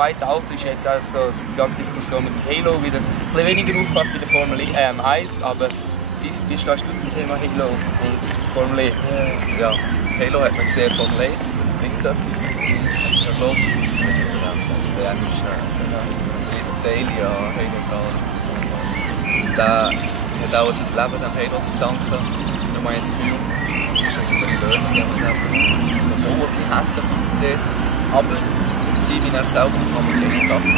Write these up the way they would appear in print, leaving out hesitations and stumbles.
zweite Auto ist jetzt also die ganze Diskussion mit dem Halo wieder ein bisschen weniger aufgepasst bei der Formel 1, aber wie stehst du zum Thema Halo und Formel 1? Ja, Halo hat man gesehen, Formel 1, das bringt etwas. Es ist ja, glaube ich, weiß nicht genau, der ist ein riesen Teil an Halo dran. Der hat auch sein Leben dem Halo zu verdanken. Nur mein Gefühl, das ist eine super Lösung, die man braucht. Der Bauer ein hässlich ausgesehen, aber Team in er selber kann man keine Sachen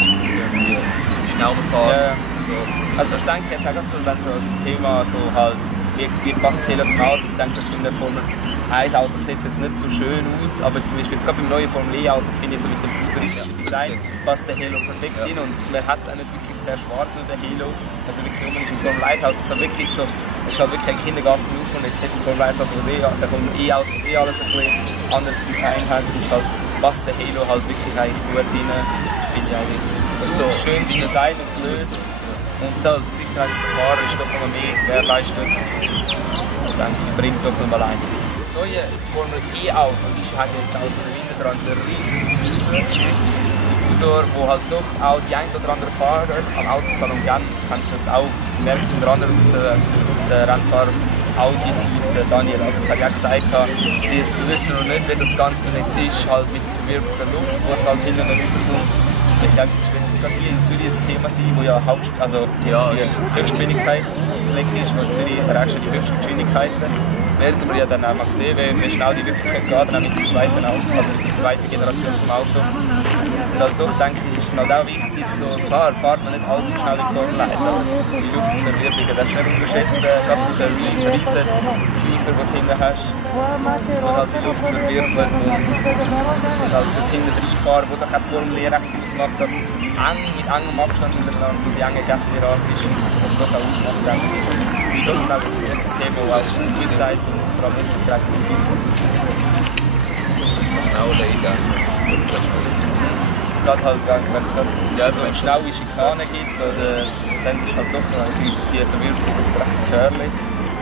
schneller fahren. Ja. So, Also das denke ich jetzt auch ganz so, wenn so ein Thema so halt, wie passt Halo zum Auto? Ich denke, das mit einem Formel 1 Auto sieht jetzt nicht so schön aus, aber zum Beispiel jetzt gerade beim neuen Formel E Auto finde ich so mit dem futuristischen Design passt der Halo perfekt in und man hat es auch nicht wirklich zerschwart nur der Halo. Also wirklich nur ist im Formel 1 Auto ist wirklich so, es ist halt wirklich ein Kindergarten auf und jetzt nicht im Formel 1 Auto, wo Formel E Auto alles ein bisschen anderes Design hat, ist halt, passt der Halo halt wirklich eigentlich gut rein, finde ich eigentlich. So ein schönes Design und Lösung. Und da die Sicherheit der Fahrer ist doch noch mehr gewährleistet. Ich denke, bringt doch noch mal einiges. Das neue Formel E-Auto hat jetzt auch so hinten dran einen riesen Diffusor, wo halt doch auch die ein oder andere Fahrer am Autosalon Genf, haben sie das auch gemerkt, unter anderem der Rennfahrer Audi-Team, der Daniel Albert, hat ja gesagt, die zu wissen noch nicht, wie das Ganze jetzt ist, halt mit verwirbelter Luft, wo es halt hinten rauskommt. Ich denke, es wird jetzt gerade hier in Zürich ein Thema sein, wo ja die Höchstgeschwindigkeit schlecht ist, wo Zürich erreicht die Höchstgeschwindigkeiten. Werden wir ja dann auch mal sehen, wie schnell die wirklich geht, dann mit der zweiten Auto, also mit der zweiten Generation vom Auto. Und halt doch denke ich, ist halt auch wichtig, so klar fährt man nicht allzu schnell in Formel 1, aber die Luftverwirbelung darfst du nicht unterschätzen, gerade mit dem riesen Fließer, den du hinten hast, wo halt die Luft verwirbelt und halt fürs Hinten-Reinfahren, wo doch auch die Formel E recht ausmacht, dass mit engem Abstand miteinander und die enge Gäste-Rasse ist, was doch auch ausmacht, denke ich. Das ist doch ein grosses Thema, wo auch Gewissheit und vor allem jetzt direkt mit uns auslöst. Das ist schnell leiden, das ist gut. Gerade halt, wenn es eine schnelle Schikane gibt, oder, dann ist halt doch die verwirrte Luft recht gefährlich.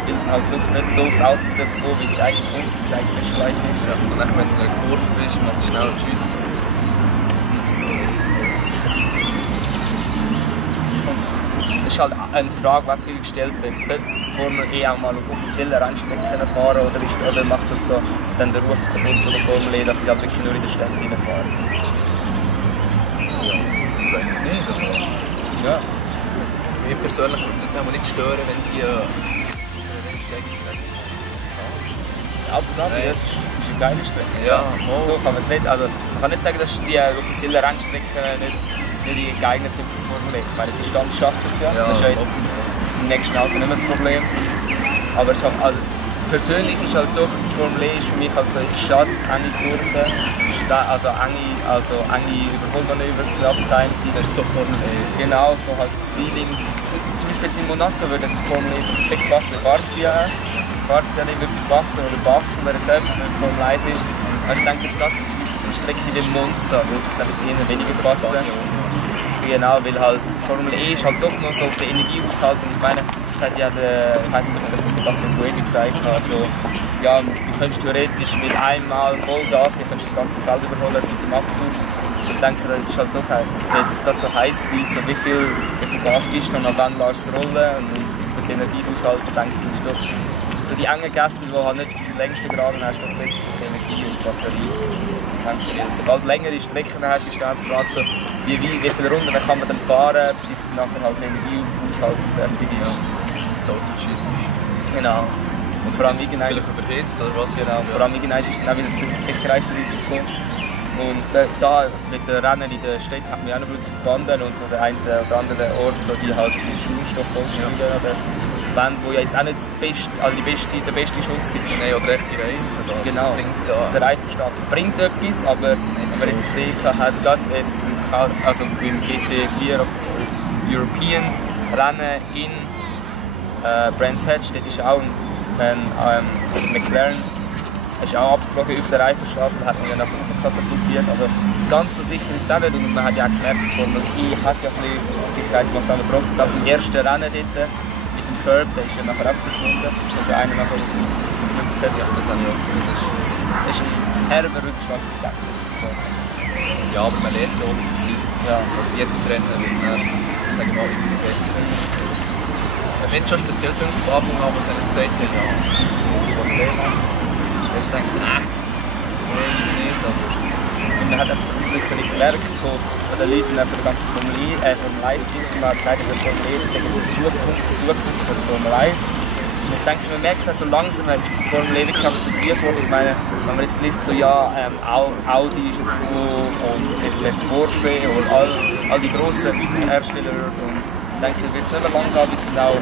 Weil halt die Luft nicht so aufs Auto kommt, wie es eigentlich kommt, wie es eigentlich festgelegt ist. Ja, und wenn du in einer Kurve bist, machst du schnell Tschüss. Es ist halt eine Frage, die viel gestellt wird. Sollte Formel E auch mal auf offiziellen Rennstrecken fahren oder macht das so dann der Ruf kaputt von der Formel E, dass sie halt wirklich nur in der Stadt reinfahren? Ja, das eigentlich nicht. Also, ja. Mir persönlich würde es jetzt auch nicht stören, wenn die Rennstrecken sagen, Abu Dhabi, das ist eine geile Strecke. Ja, so kann man es nicht. Also, man kann nicht sagen, dass die offiziellen Rennstrecken nicht geeignet sind für Formel E. Ich meine, die Distanz schaffen es ja. Das ist ja jetzt im nächsten Auto nicht mehr das Problem. Aber also, persönlich ist halt doch, die Formel E ist für mich halt so in der Stadt, enge Kurven, also enge Überholmanöver, abgeteilt. Das ist so Formel E. Genau, so halt das Feeling. Zum Beispiel jetzt in Monaco würde jetzt die Formel E perfekt passen. Fahrt sie ja nicht, würde sie passen, oder Baku wäre jetzt etwas, wenn die Formel 1 ist. Aber ich denke jetzt gerade zum Beispiel so eine Strecke wie Monza würde es jetzt eher weniger passen. Genau, weil halt die Formel E ist halt doch noch so auf der Energiehaushalt. Und ich meine, das hat ja der Sebastian Buemi gesagt, also ja, du könntest theoretisch mit einmal Vollgas, du könntest das ganze Feld überholen mit dem Akku. Ich denke, das ist halt doch jetzt gerade so Highspeed, so wie viel Gas gibst du und dann lässt es rollen. Und mit dem Energiehaushalt, denke ich, ist doch für die engen Gäste, die halt nicht die längsten Geraden hast, doch besser für die Energie und die Batterie. Sobald du längere Strecken hast, ist dann die Frage so, wie viele Runden kann man dann fahren, bis dann nachher halt die Energiehaushalt fertig ist. Das Auto schießt nicht. Genau. Und vor allem irgendwann vielleicht überhitzt oder was genau. Vor allem irgendwann ist dann wieder das Sicherheitsrisiko. Und da mit den Rennen in der Stadt hat man auch noch wirklich Banden und so der eine oder andere Ort, so die halt Schulstoff ausstellen. Band, wo ja jetzt auch nicht der beste Schutz ist. Nein, oder rechte Reifen. Genau, der Reifenstapel bringt etwas, aber wenn man jetzt gesehen hat, gerade jetzt beim GT4 European Rennen in Brands Hatch, dort ist auch ein McLaren ist auch abgeflogen über den Reifenstapel, hat man dann nach oben katapultiert. Also ganz so sicher ist es auch nicht und man hat ja auch gemerkt, Formel E hat ja ein bisschen Sicherheitsmaßnahmen getroffen. Ab dem ersten Rennen dort, Curb, der ist ja nachher abgeschwunden, also einer nachher rausgeklüpft hat. Ja, das habe ich auch gesehen. Das ist ein herber Rückschlag, denke ich jetzt von vorne. Ja, aber man lernt ja auch mit der Zeit. Ja. Und jedes Rennen wird dann, sag ich mal, immer besser. Ich bin schon speziell von Anfang an, wo sie gesagt haben, ja, du musst Formel 1 machen. Ich denke, nein, nicht, aber... Man hat sicher nicht gemerkt von den Leuten, von der ganzen Formel 1-Teams, die man gesagt hat, der Formel 1 ist die Zukunft von der Formel 1. Und ich denke, man merkt so langsam, wenn die Formel 1 wirklich akzeptiert wurde. Ich meine, wenn man jetzt liest, so, ja, Audi ist jetzt gekommen und jetzt wird Porsche und all die grossen Hersteller. Und ich denke, es wird nicht mehr lange gehen, bis dann auch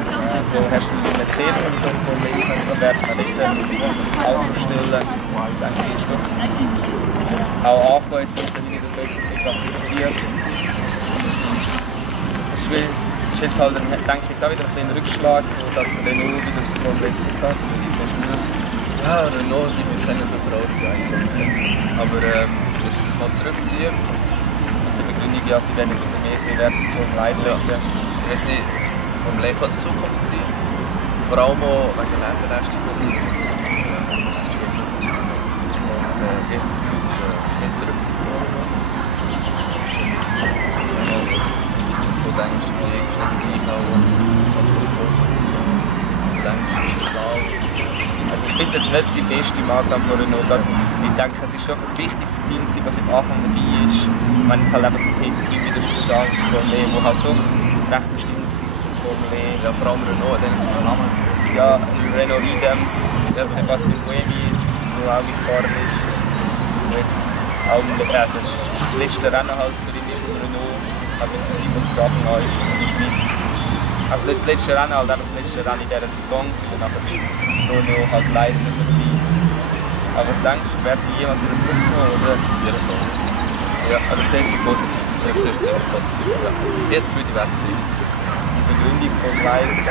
so Hersteller wie Mercedes und so Formel 1 können, so werden wir Autostellen. Ich denke, ist doch auch anfangen jetzt mit der Bevölkerung wird akzeptiert. Ist jetzt halt, denke ich, jetzt auch wieder ein kleiner Rückschlag, dass Renault wieder aus der Formel 1 zurückgeht. Wie siehst du das? Ja, Renault, die müssen eigentlich über alles sein. Aber dass sie sich mal zurückziehen. Mit der Begründung, ja, sie werden jetzt wieder mehr werden Formel 1 leiten. Ich weiß nicht, Formel 1 kann die Zukunft sein. Vor allem auch wegen der Länderleistung. Und erste Gefühl ist nicht zurück vorne. Das du denkst, die ist nicht das Gleiche, aber kannst du dir vorstellen. Du denkst, es ist schlau. Also ich finde es jetzt nicht die beste Maßnahme von Renault. Ich denke, es ist doch ein wichtiges Team, das seit Anfang dabei ist. Ich meine, es ist halt einfach das Team wieder rausgegangen aus Formel 1, das halt doch recht bestimmt war von Formel 1. Ja, vor allem Renault, den sind Namen. Ja, Renault Williams, Sebastian Buemi in der Schweiz, der auch mitgefahren ist. Und jetzt auch das letzte Rennen halt für ihn ist von Renault, halt wenn es im Anfang an ist in der Schweiz. Also nicht das letzte Rennen, halt einfach das letzte Rennen in dieser Saison. Und nachher ist Renault halt leider nicht mehr dabei. Aber was denkst du, werden die jemals wieder zurückkommen? Oder? Auf jeden Fall. Ja, also du siehst es positiv. Ich sehe es ziemlich positiv. Ja. Ich habe das Gefühl, die werden sicher zurückkommen. Die Begründung von Gleis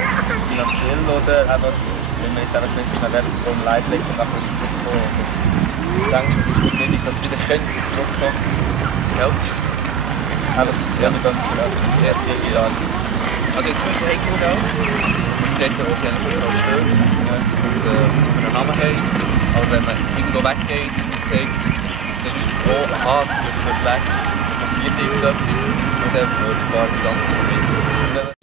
finanziell oder einfach, wenn man jetzt einfach nicht schnell während vom Gleis legt und nachher wieder zurückkommen? Oder was denkst du, was ist die Begründung, dass sie wieder könnten zurückkommen? Geld. Einfach das Geld ganz finanziell Jahr. Also jetzt für sie haben gut auch. Man sieht ja, was sie überall stehen und was sie für einen Namen haben. Aber wenn man irgendwo weggeht, dann zeigt es den Leuten auch, aha, die gehen dort weg, passiert irgendetwas und dann fahren die ganze Zeit mit.